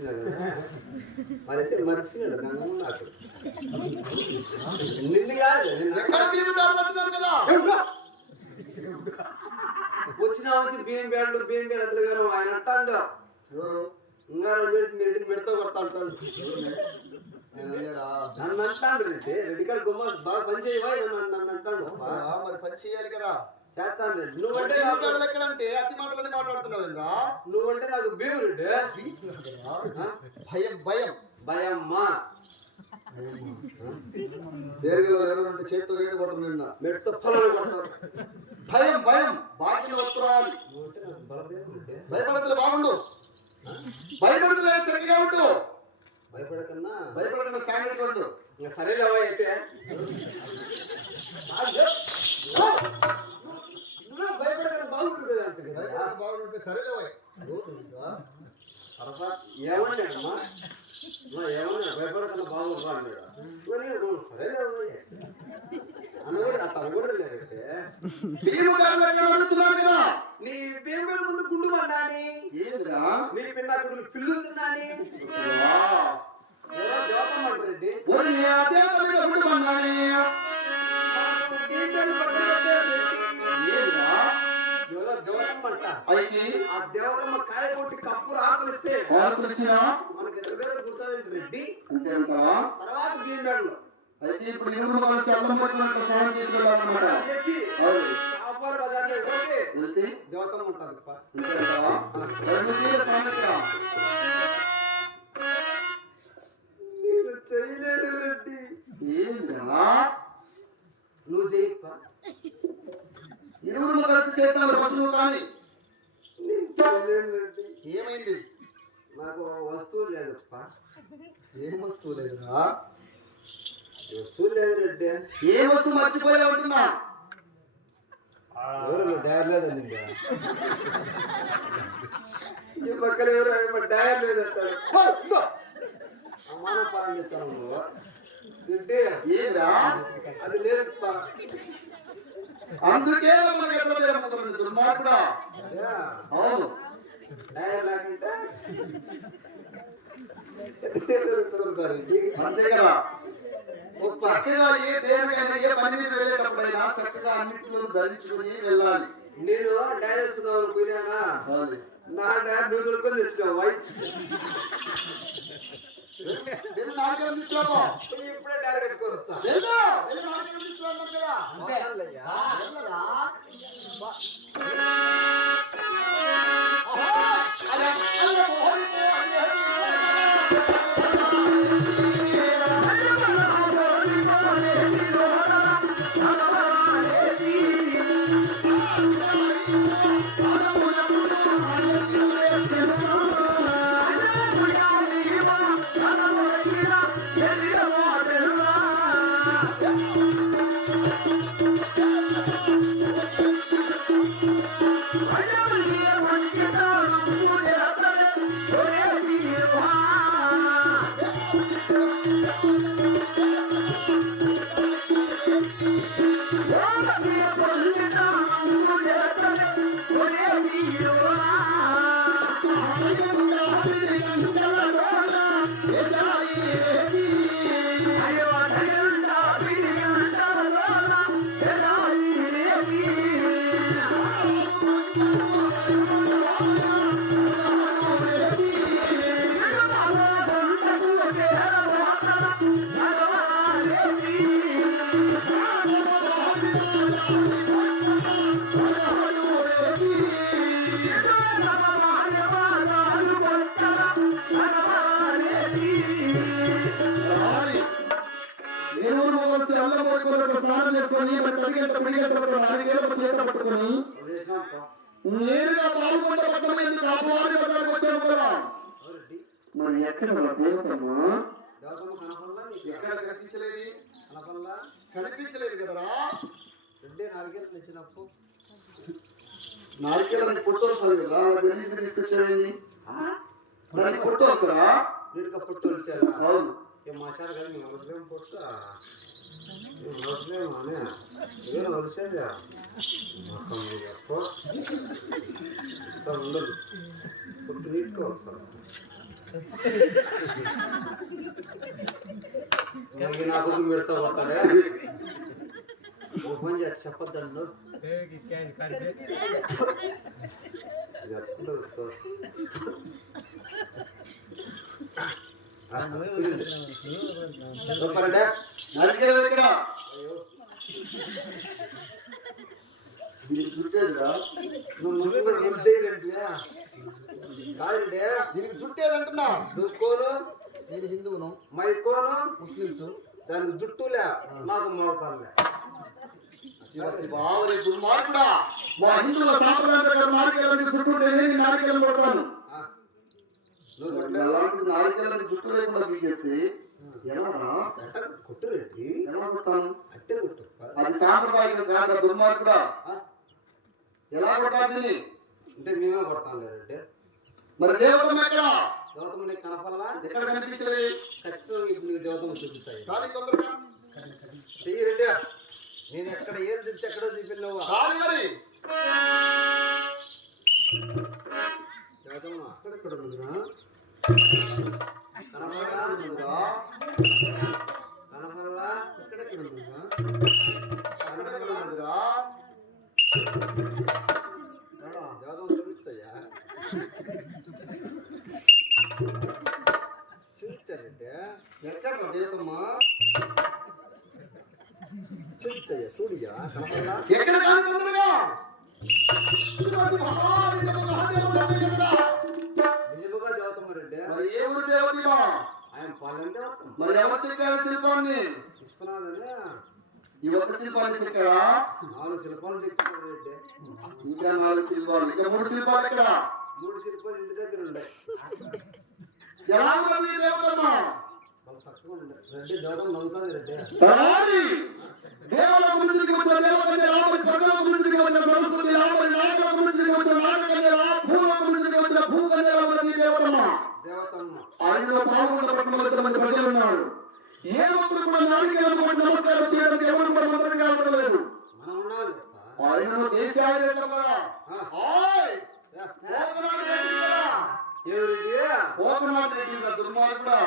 వచ్చినా కదా మరైతే మర్చిపోయాడు నాకు నిన్ను కాదు వచ్చినా వచ్చి బియ్యం బేళ్ళు అతను గారు ఆయన అంటాడు ఇంకా చేసి మీరు ఇంటికి పెడతా కొడతా అంటాడు నన్ను అంటాడు రెడ్డి కాదు గుమ్మ బాగా పని చేయవా నన్ను అంటాడు మరి పని చేయాలి కదా చేస్తాను రెడ్డి నువ్వంటే ఎక్కడంటే అతి మాటలని మాట్లాడుతున్నావు నువ్వంటే నాకు భయం రెడ్డి భయం భయం భయమ్మా దేనిలో ఎవరంటే చేతితో వేడి కొట్టను నిన్న మెట్టు పొలం భయం భయం బాగా వస్తురాలి భయపడతలే బాగుండు భయపడతలే చక్కగా ఉండు భయపడకుండా స్టాండర్డ్గా ఉండు ఇంకా సరేలేవా అయితే భయపడకుండా బాగుంటుంది కదా అంటే బాగుంటే సరేలేవా ఏమన్నాడమ్మా ఏమన్నా భయపడకుండా బాగుంటుందా అన్నాడు సరేలేవా నీ పేరు ముందు గుండు పడ్డాని నీ పిన్న గుడ్లు పిల్లులు తిన్నాని రెడ్డి ఎవరో దేవతమ్మంట ఆ దేవతమ్మ కాయ కొట్టి కప్పు ఆకులిస్తే మనకి ఎదురుగా గుర్తుందండి రెడ్డి తర్వాత బియ్యం బేడలో అయితే ఇప్పుడు ఇరువురు కలిసి అల్లం పట్టినట్టు స్నానం చేసుకెళ్ళాలన్నమాట కాపాడు బజార్లో వెళ్తే దేవతమ్మ ఉంటుంది నేను చేయలేను రెడ్డి నువ్వు చేయప్ప ఇరువురు కలిసి చేస్తాను పశువు కానీ నేను చేయలేను రెడ్డి ఏమైంది నాకు వస్తువు లేదప్ప ఏం వస్తువు లేదురా వస్తువు లేదు రెడ్డి ఏ వస్తువు మర్చిపోయా ఉంటున్నా ఎవరు డైర్ లేదండి ఈ పక్కన ఎవరు డైర్ లేదంటారు అమ్మాన పరం తెచ్చాను నువ్వు తింటే ఏరా అది లేదు అందుకే మనకి ఎట్లా పేరు దుర్మార్గుడా అవును డైర్ లేకుంటే అంతే కదా చక్కగా ఏ దేనికైనా ఏ పని మీద వెళ్ళేటప్పుడైనా చక్కగా అన్నింటిలో ధరించుకుని వెళ్ళాలి నేను డైర్ వేసుకున్నావు పోయినా నా డైర్ నువ్వు దొరుకుని తెచ్చినావు ఇప్పుడే డైర్ పెట్టుకొని వస్తా స్నానం చేసుకొని పట్టుకొని నేరుగా వచ్చాను కదా మరి ఎక్కడ దేవతమ్మా ఎక్కడ కనిపించలేదు కనిపించలేదు కదరా నాలుగేళ్ళని పుట్టవలసాలి కదా గలీజ్ తీసుకొచ్చావేంది దానికి పుట్టవలసరా పుట్టవలసాలి అవును మాసారు కానీ మేము అవసరం పుట్టా ಏನು ವರ್ಷದ ಸರ್ ఉండదు పుట్టు నీట్గా వస్తారు నా కొడుకు పెడతా పోతాడే ఫోన్ చేసి చెప్పొద్దండు దీనికి చుట్టేదిరా నువ్వు ముందు కూడా చేయలేండి కాదండి దీనికి చుట్టేదంటున్నా నువ్వు కోను నేను హిందువును మై కోను ముస్లింస్ దానికి జుట్టులే నాకు మోడతానులే బావరే దుర్మార్గుడా మా హిందువుల సాంప్రదాయ ప్రకారం నారికేళ్ళని చుట్టూ నేను నారికేళ్ళని కొడతాను అలాంటి నారికేళ్ళని చుట్టూ లేకుండా పీకేస్తే ఎలా కొట్టురెడ్డి ఎలా కొడతాను అట్టే కొట్టు అది సాంప్రదాయక కాక దుర్మార్గుడా ఎలా కొట్టాలి దీన్ని అంటే మేమే కొడతాం లేదంటే మరి దేవతం ఎక్కడ దేవతమ్మ నీకు కనపడలా ఎక్కడ కనిపించలేదు ఖచ్చితంగా ఇప్పుడు నీకు దేవతమ్మ చూపించాయి కానీ తొందరగా చెయ్యి రెడ్డి నేను ఎక్కడ ఏం చూపించి ఎక్కడో చూపిల్లేవా కానీ మరి దేవతమ్మ ఎక్కడెక్కడ ఉందిరా కనపడలా కనపడలా ఎక్కడెక్కడ ఉందిరా ఎక్కడెక్కడ ఉందిరా దేవతమ్మ చూపిస్తాయా చూపిస్తారంటే ఎక్కడ దేవతమ్మ చూపిస్తాయా సూడియా కనపడలా ఎక్కడ కానీ తొందరగా నిజముగా దేవతమ్మ రెడ్డి మరి ఏ ఊరు దేవతమా ఆయన పాలన దేవతమ్మ మరి ఎవరు చెక్కారు శిల్పాన్ని విశ్వనాథనే ఈ ఒక్క శిల్పాన్ని చెక్కాడా 4 శిల్పాలు చెప్తాడు రెడ్డి ఇంకా 4 శిల్పాలు ఇంకా 3 శిల్పాలు ఎక్కడ 3 శిల్పాలు ఇంటి దగ్గర ఉండే ఎలా ఉన్నది దేవతమ్మ వాళ్ళు చక్కగా ఉండే రెడ్డి దేవతమ్మ నవ్వుతుంది రెడ్డి రాని దేవతల గురించి వచ్చిన దేవతని రామని ప్రజల గురించి వచ్చిన సంస్కృతి రామని నాయకుల గురించి వచ్చిన నాయకుల భూముల గురించి వచ్చిన భూకన్యల ఉన్నది దేవతమ్మ దేవతమ్మ ఆయనలో పాల్గొన్న పట్టణంలో మంది ప్రజలు ఉన్నారు ఏ ఒక్కరు కూడా నాయకులకు నమస్కారం చేయడానికి ఎవరు కూడా మొదటి కావట్లేదు మనం ఉన్నాం ఆయనలో దేశాలు కదా ఏ రెడ్డి పోకనాటి దుర్మార్గుడా